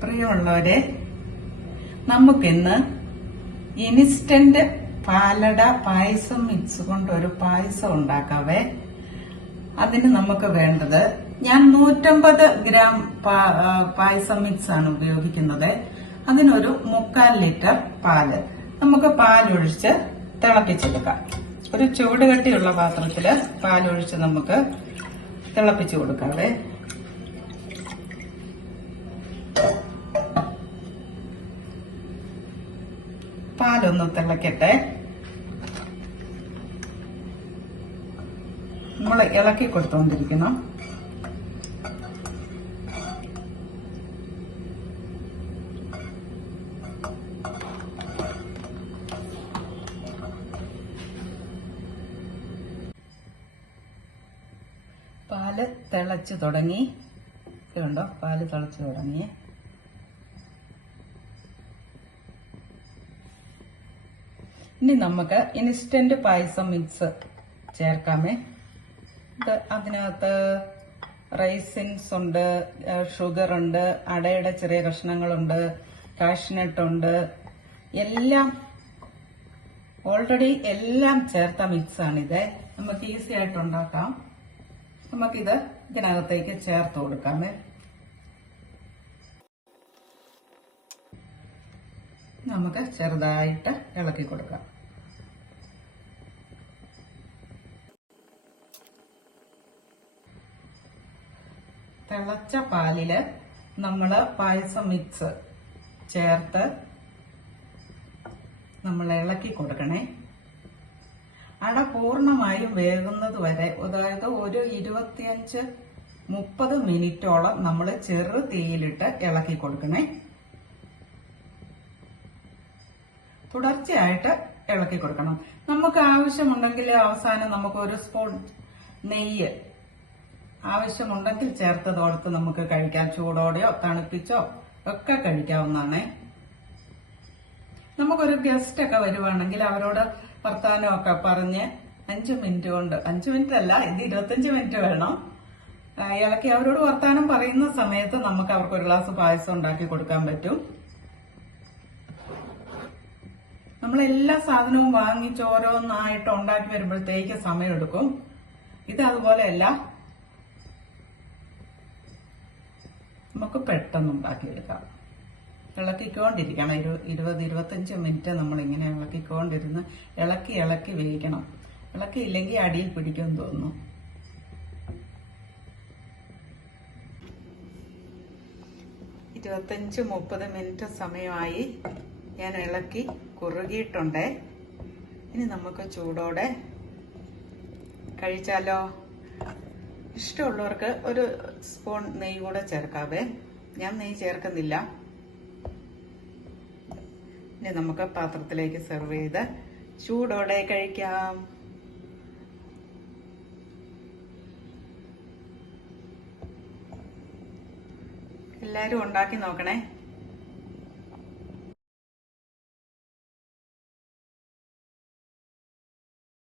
പ്രിയമുള്ളവരെ, നമുക്കിന്ന് ഇൻസ്റ്റന്റ് പാലട പായസം മിക്സ് കൊണ്ട് ഒരു പായസം ഉണ്ടാക്കാവേ. അതിന് നമുക്ക് വേണ്ടത്, ഞാൻ 150 ഗ്രാം പായസം മിക്സ് ആണ് ഉപയോഗിക്കുന്നത്. അതിനൊരു 3/4 ലിറ്റർ പാല്. നമുക്ക് പാലൊഴിച്ച് തിളപ്പിച്ചെടുക്കാം. ഒരു ചൂടുകട്ടിയുള്ള പാത്രത്തില് പാലൊഴിച്ച് നമുക്ക് തിളപ്പിച്ചു കൊടുക്കാവേ. പാലൊന്ന് തിളക്കട്ടെ. നമ്മൾ ഇളക്കി കൊടുത്തോണ്ടിരിക്കണം. പാല് തിളച്ചു തുടങ്ങി. ഇതുണ്ടോ, പാല് തിളച്ചു തുടങ്ങി. ഇനി നമുക്ക് ഇൻസ്റ്റന്റ് പായസം മിക്സ് ചേർക്കാമേ. അതിനകത്ത് റൈസിൻസ് ഉണ്ട്, ഷുഗർ ഉണ്ട്, അടയുടെ ചെറിയ കഷ്ണങ്ങളുണ്ട്, കാഷ്നട്ട് ഉണ്ട്. എല്ലാം ഓൾറെഡി എല്ലാം ചേർത്ത മിക്സ് ആണിത്. നമുക്ക് ഈസി ആയിട്ട് ഉണ്ടാക്കാം. നമുക്കിത് ഇതിനകത്തേക്ക് ചേർത്ത് കൊടുക്കാമേ. നമുക്ക് ചെറുതായിട്ട് ഇളക്കി കൊടുക്കാം. തിളച്ച പാലില് നമ്മള് പായസം മിക്സ് ചേർത്ത് നമ്മൾ ഇളക്കി കൊടുക്കണേ. അട പൂർണ്ണമായും വേകുന്നത് വരെ, അതായത് ഒരു 25-30 മിനിറ്റോളം നമ്മൾ ചെറു തീയിലിട്ട് ഇളക്കി കൊടുക്കണേ. തുടർച്ചയായിട്ട് ഇളക്കി കൊടുക്കണം. നമുക്ക് ആവശ്യമുണ്ടെങ്കിൽ അവസാനം നമുക്ക് ഒരു സ്പൂൺ നെയ്യ് ആവശ്യമുണ്ടെങ്കിൽ ചേർത്തതോടത്ത് നമുക്ക് കഴിക്കാം. ചൂടോടെയോ തണുപ്പിച്ചോ ഒക്കെ കഴിക്കാവുന്നതാണ്. നമുക്കൊരു ഗസ്റ്റ് ഒക്കെ വരുവാണെങ്കിൽ അവരോട് വർത്താനമൊക്കെ പറഞ്ഞ് 5 മിനിറ്റ് കൊണ്ട്, 5 മിനിറ്റ് അല്ല, ഇത് 25 മിനിറ്റ് വേണം, ഇളക്കി അവരോട് വർത്താനം പറയുന്ന സമയത്ത് നമുക്ക് അവർക്ക് ഒരു ഗ്ലാസ് പായസം ഉണ്ടാക്കി കൊടുക്കാൻ പറ്റും. നമ്മളെല്ലാ സാധനവും വാങ്ങിച്ച് ഓരോന്നായിട്ട് ഉണ്ടാക്കി വരുമ്പോഴത്തേക്ക് സമയമെടുക്കും. ഇത് അതുപോലെയല്ല, നമുക്ക് പെട്ടെന്ന് ഉണ്ടാക്കിയെടുക്കാം. ഇളക്കിക്കൊണ്ടിരിക്കണം. 20-25 മിനിറ്റ് നമ്മളിങ്ങനെ ഇളക്കിക്കൊണ്ടിരുന്ന് ഇളക്കി വേവിക്കണം. ഇളക്കിയില്ലെങ്കിൽ അടിയിൽ പിടിക്കുമെന്ന് തോന്നുന്നു. ഇരുപത്തഞ്ച് 30 മിനിറ്റ് സമയമായി. ഞാൻ ഇളക്കി കുറുകിയിട്ടുണ്ട്. ഇനി നമുക്ക് ചൂടോടെ കഴിച്ചാലോ. ഇഷ്ടമുള്ളവർക്ക് ഒരു സ്പൂൺ നെയ്യ് കൂടെ ചേർക്കാവേ. ഞാൻ നെയ്യ് ചേർക്കുന്നില്ല. ഇനി നമുക്ക് പാത്രത്തിലേക്ക് സെർവ് ചെയ്ത് ചൂടോടെ കഴിക്കാം. എല്ലാവരും ഉണ്ടാക്കി നോക്കണേ.